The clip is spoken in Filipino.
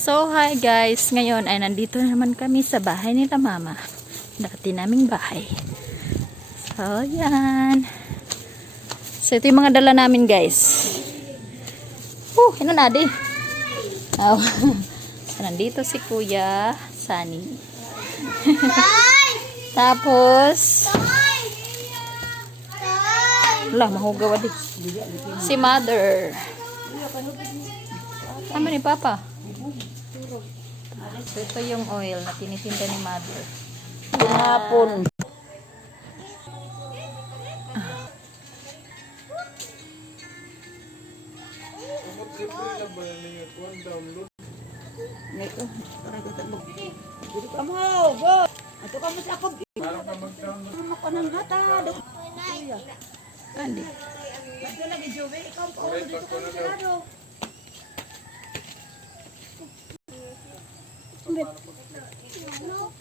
So, hi guys. Ngayon ay nandito na naman kami sa bahay nila mama. Dati naming bahay. So, yan. So, ito yung mga dala namin guys. Oh, ina na di. Oh. so, nandito si Kuya Sunny. Tapos, wala, mahugaw di. Si Mother. Tama ni Papa. So, ito yung oil na tinitinda ni Mother. Hapon. Nito, parang kita mo. Dito ka mo, go! Ato ka mo sa akong. Parang ka mag-download. Ano ka ng hatad? Andi. Ito lagi, Joey. Ikaw ulo dito ka mo sarado.